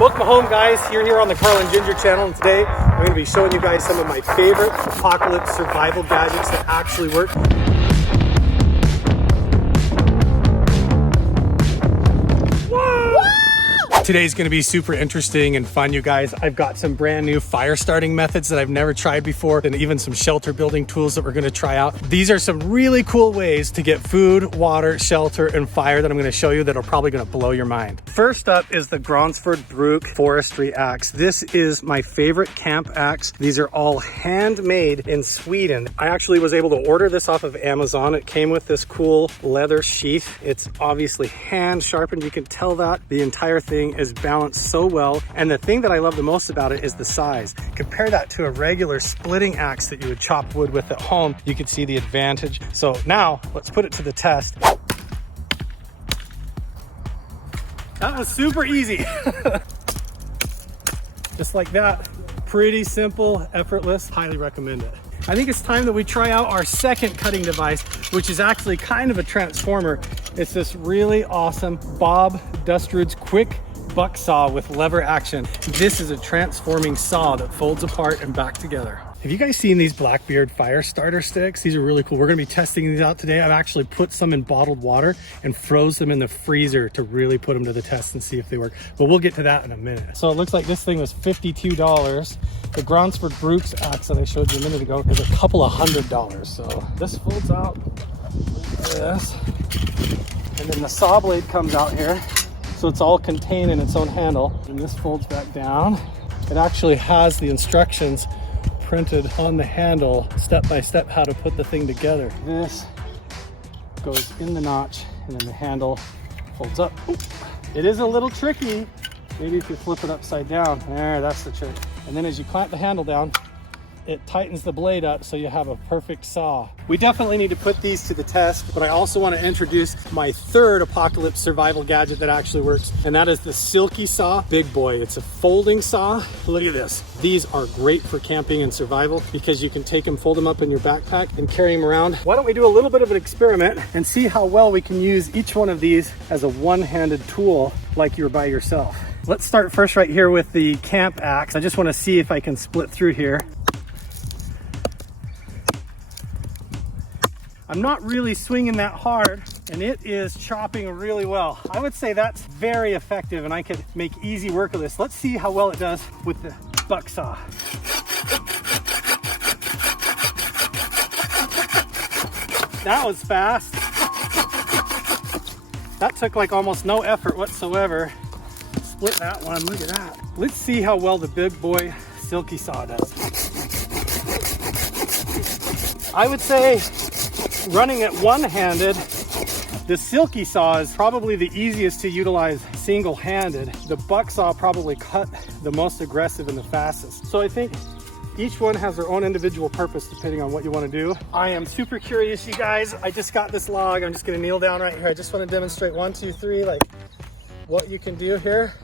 Welcome home, guys. You're here on the Carl and Jinger channel, and today I'm going to be showing you guys some of my favorite apocalypse survival gadgets that actually work. Today's going to be super interesting and fun, you guys. I've got some brand new fire starting methods that I've never tried before, and even some shelter building tools that we're going to try out. These are some really cool ways to get food, water, shelter, and fire that I'm going to show you that are probably going to blow your mind. First up is the Gronsford Brook forestry axe. This is my favorite camp axe. These are all handmade in Sweden. I actually was able to order this off of Amazon. It came with this cool leather sheath. It's obviously hand sharpened. You can tell that the entire thing is balanced so well. And the thing that I love the most about it is the size. Compare that to a regular splitting axe that you would chop wood with at home. You can see the advantage. So now let's put it to the test. That was super easy. Just like that. Pretty simple, effortless, highly recommend it. I think it's time that we try out our second cutting device, which is actually kind of a transformer. It's this really awesome Bob Dustred's quick buck saw with lever action. This is a transforming saw that folds apart and back together. Have you guys seen these Blackbeard fire starter sticks? These are really cool. We're gonna be testing these out today. I've actually put some in bottled water and froze them in the freezer to really put them to the test and see if they work. But we'll get to that in a minute. So it looks like this thing was $52. The Gronsford Brooks axe that I showed you a minute ago is a couple of $100. So this folds out like this. And then the saw blade comes out here. So it's all contained in its own handle. And this folds back down. It actually has the instructions printed on the handle, step by step, how to put the thing together. This goes in the notch and then the handle folds up. Ooh. It is a little tricky. Maybe if you flip it upside down. There, that's the trick. And then as you clamp the handle down, it tightens the blade up so you have a perfect saw. We definitely need to put these to the test, but I also want to introduce my third apocalypse survival gadget that actually works, and that is the Silky Saw Big Boy. It's a folding saw. Look at this. These are great for camping and survival because you can take them, fold them up in your backpack and carry them around. Why don't we do a little bit of an experiment and see how well we can use each one of these as a one-handed tool like you're by yourself. Let's start first right here with the camp axe. I just want to see if I can split through here. I'm not really swinging that hard, and it is chopping really well. I would say that's very effective, and I could make easy work of this. Let's see how well it does with the buck saw. That was fast. That took like almost no effort whatsoever. Split that one, look at that. Let's see how well the Big Boy Silky Saw does. I would say, running it one-handed, the Silky Saw is probably the easiest to utilize single-handed. The buck saw probably cut the most aggressive and the fastest. So I think each one has their own individual purpose depending on what you want to do. I am super curious, you guys. I just got this log. I'm just gonna kneel down right here. I just want to demonstrate 1, 2, 3, like what you can do here.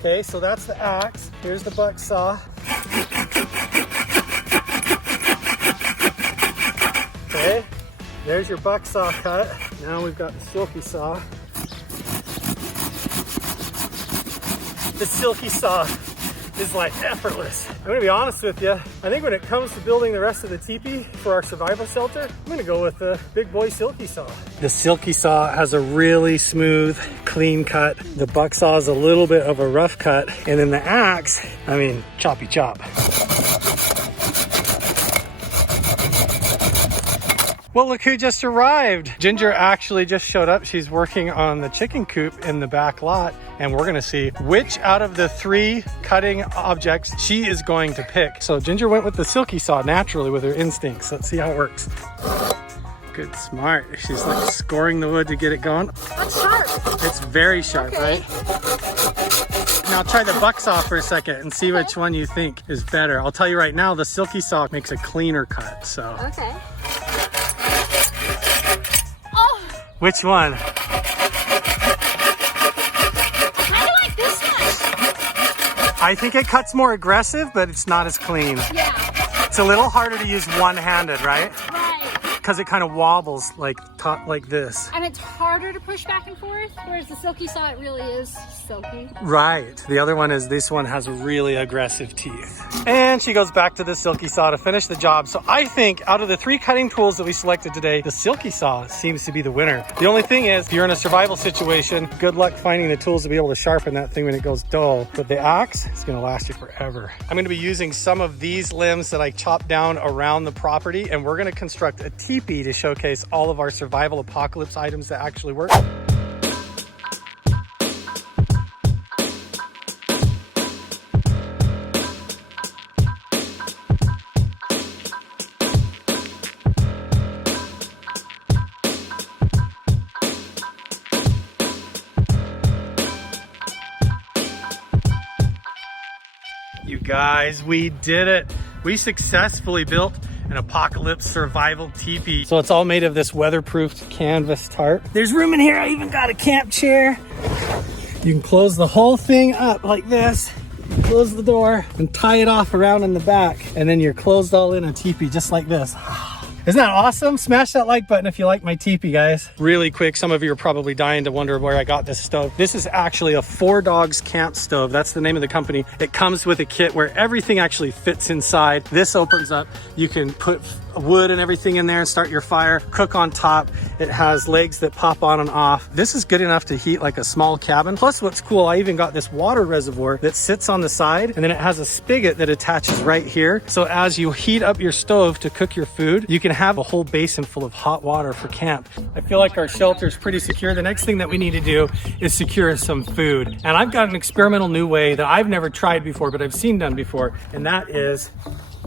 Okay, so that's the axe. Here's the buck saw. Okay, there's your buck saw cut. Now we've got the Silky Saw. The Silky Saw is like effortless. I'm gonna be honest with you. I think when it comes to building the rest of the teepee for our survival shelter, I'm gonna go with the Big Boy Silky Saw. The Silky Saw has a really smooth, clean cut. The buck saw is a little bit of a rough cut. And then the axe, I mean, choppy chop. Well, look who just arrived. Ginger actually just showed up. She's working on the chicken coop in the back lot, and we're gonna see which out of the 3 cutting objects she is going to pick. So Ginger went with the Silky Saw naturally with her instincts. Let's see how it works. Good, smart. She's like scoring the wood to get it going. That's sharp. It's very sharp, okay. Right? Now try the buck saw for a second and see which one you think is better. I'll tell you right now, the Silky Saw makes a cleaner cut, so. Okay. Which one? I like this one. I think it cuts more aggressive, but it's not as clean. Yeah. It's a little harder to use one-handed, right? Right. Because it kind of wobbles like taut like this. And it's harder to push back and forth, whereas the silky saw, it really is silky. Right. The other one is, this one has really aggressive teeth. And she goes back to the silky saw to finish the job. So I think out of the 3 cutting tools that we selected today, the silky saw seems to be the winner. The only thing is, if you're in a survival situation, good luck finding the tools to be able to sharpen that thing when it goes dull. But the axe is gonna last you forever. I'm gonna be using some of these limbs that I chopped down around the property, and we're gonna construct a teepee to showcase all of our survival apocalypse items that actually work. You guys, we did it. We successfully built an apocalypse survival teepee. So it's all made of this weatherproofed canvas tarp. There's room in here. I even got a camp chair. You can close the whole thing up like this. Close the door and tie it off around in the back. And then you're closed all in a teepee just like this. Isn't that awesome? Smash that like button if you like my teepee, guys. Really quick, some of you are probably dying to wonder where I got this stove. This is actually a 4 Dogs camp stove. That's the name of the company. It comes with a kit where everything actually fits inside. This opens up. You can put wood and everything in there and start your fire, cook on top. It has legs that pop on and off. This is good enough to heat like a small cabin. Plus what's cool, I even got this water reservoir that sits on the side, and then it has a spigot that attaches right here. So as you heat up your stove to cook your food, you can have a whole basin full of hot water for camp. I feel like our shelter is pretty secure. The next thing that we need to do is secure some food. And I've got an experimental new way that I've never tried before, but I've seen done before, and that is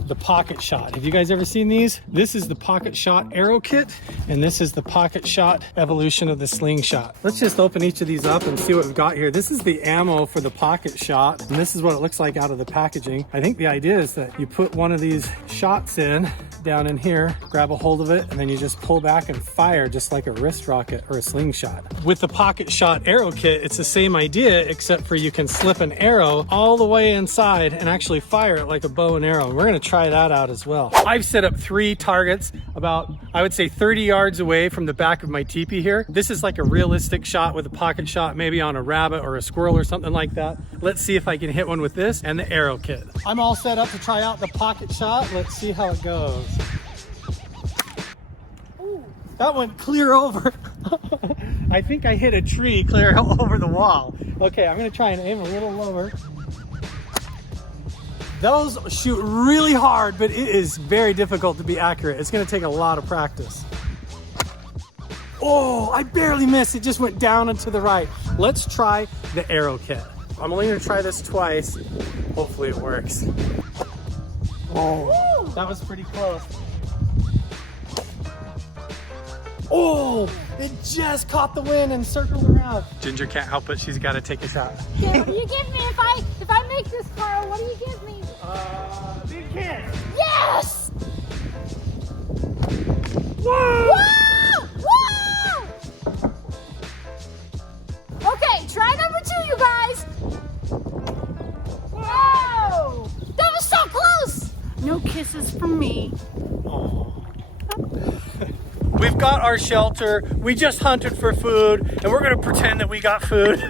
the pocket shot. Have you guys ever seen these? This is the pocket shot arrow kit, and this is the pocket shot evolution of the slingshot. Let's just open each of these up and see what we've got here. This is the ammo for the pocket shot, and this is what it looks like out of the packaging. I think the idea is that you put one of these shots in down in here, grab a hold of it, and then you just pull back and fire just like a wrist rocket or a slingshot. With the pocket shot arrow kit, it's the same idea, except for you can slip an arrow all the way inside and actually fire it like a bow and arrow. We're gonna try that out as well. I've set up 3 targets about, I would say 30 yards away from the back of my teepee here. This is like a realistic shot with a pocket shot, maybe on a rabbit or a squirrel or something like that. Let's see if I can hit one with this and the arrow kit. I'm all set up to try out the pocket shot. Let's see how it goes. Ooh, that went clear over. I think I hit a tree clear over the wall. Okay, I'm gonna try and aim a little lower. Those shoot really hard, but it is very difficult to be accurate. It's gonna take a lot of practice. Oh, I barely missed. It just went down and to the right. Let's try the arrow kit. I'm only gonna try this twice. Hopefully it works. Oh, that was pretty close. Oh, it just caught the wind and circled around. Ginger can't help it. She's got to take a shot. Yeah, what do you give me if I make this, Carl? What do you give me? Big hit. Yes! Whoa! Whoa! Whoa! Okay, try number 2, you guys. Whoa! That was so close. No kisses from me. Oh. We've got our shelter. We just hunted for food, and we're gonna pretend that we got food.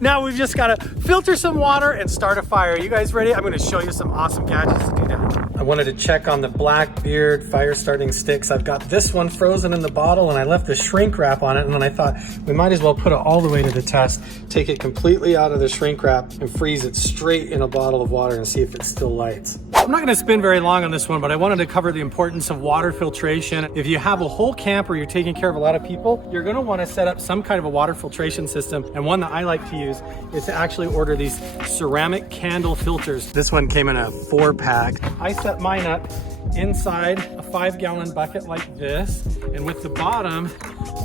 Now we've just gotta filter some water and start a fire. You guys ready? I'm gonna show you some awesome gadgets to do that. I wanted to check on the Blackbeard fire starting sticks. I've got this one frozen in the bottle, and I left the shrink wrap on it, and then I thought we might as well put it all the way to the test, take it completely out of the shrink wrap and freeze it straight in a bottle of water and see if it still lights. I'm not gonna spend very long on this one, but I wanted to cover the importance of water filtration. If you have a whole camp or you're taking care of a lot of people, you're gonna wanna set up some kind of a water filtration system. And one that I like to use is to actually order these ceramic candle filters. This one came in a 4-pack. I set mine up inside a 5-gallon bucket like this, and with the bottom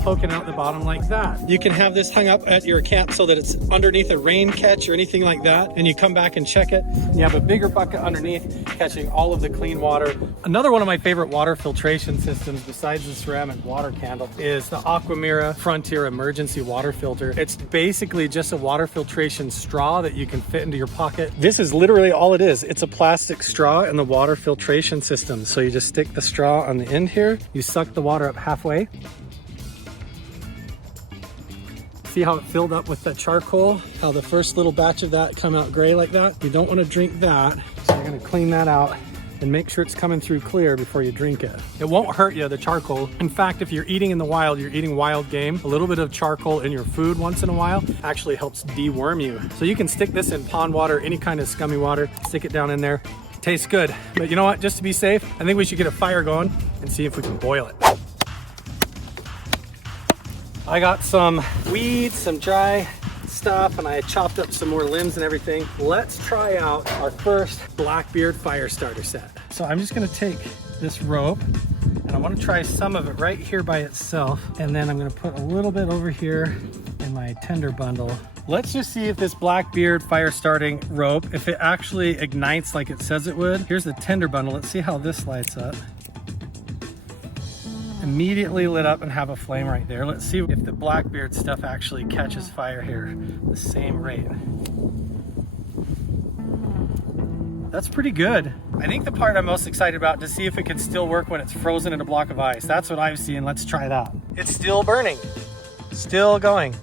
poking out the bottom like that. You can have this hung up at your camp so that it's underneath a rain catch or anything like that, and you come back and check it. You have a bigger bucket underneath catching all of the clean water. Another one of my favorite water filtration systems besides the ceramic water candle is the Aquamira Frontier emergency water filter. It's basically just a water filtration straw that you can fit into your pocket. This is literally all it is. It's a plastic straw in the water filtration system. So you just stick the straw on the end here, you suck the water up halfway, See how it filled up with that charcoal? How the first little batch of that come out gray like that? You don't want to drink that. So you're gonna clean that out and make sure it's coming through clear before you drink it. It won't hurt you, the charcoal. In fact, if you're eating in the wild, you're eating wild game, a little bit of charcoal in your food once in a while actually helps deworm you. So you can stick this in pond water, any kind of scummy water, stick it down in there. Tastes good. But you know what, just to be safe, I think we should get a fire going and see if we can boil it. I got some weeds, some dry stuff, and I chopped up some more limbs and everything. Let's try out our first Blackbeard fire starter set. So I'm just gonna take this rope and I wanna try some of it right here by itself. And then I'm gonna put a little bit over here in my tender bundle. Let's just see if this Blackbeard fire starting rope, if it actually ignites like it says it would. Here's the tender bundle. Let's see how this lights up. Immediately lit up and have a flame right there. Let's see if the Blackbeard stuff actually catches fire here the same rate. That's pretty good. I think the part I'm most excited about to see if it can still work when it's frozen in a block of ice. That's what I've seen. Let's try that. It's still burning, still going.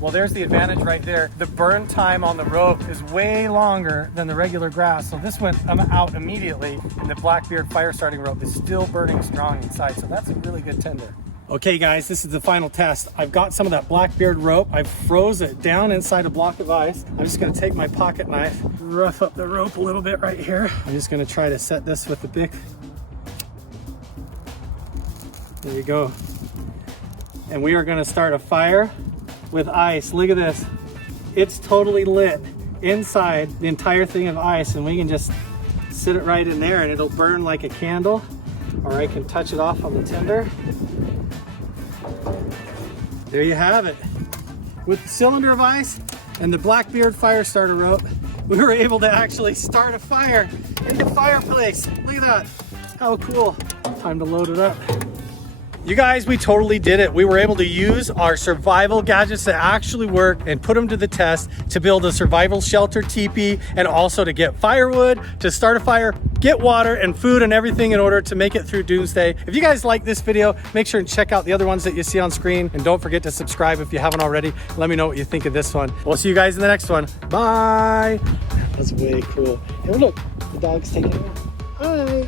Well, there's the advantage right there. The burn time on the rope is way longer than the regular grass. So this went out immediately, and the Blackbeard fire starting rope is still burning strong inside. So that's a really good tender. Okay guys, this is the final test. I've got some of that Blackbeard rope. I've froze it down inside a block of ice. I'm just gonna take my pocket knife, rough up the rope a little bit right here. I'm just gonna try to set this with the Bic. There you go. And we are gonna start a fire with ice. Look at this. It's totally lit inside the entire thing of ice, and we can just sit it right in there and it'll burn like a candle, or I can touch it off on the tinder. There you have it. With the cylinder of ice and the Blackbeard fire starter rope, we were able to actually start a fire in the fireplace. Look at that. How cool. Time to load it up. You guys, we totally did it. We were able to use our survival gadgets that actually work and put them to the test to build a survival shelter teepee, and also to get firewood, to start a fire, get water and food and everything in order to make it through Doomsday. If you guys like this video, make sure and check out the other ones that you see on screen, and don't forget to subscribe if you haven't already. Let me know what you think of this one. We'll see you guys in the next one. Bye. That's way cool. Hey, look, the dog's taking it. Hi.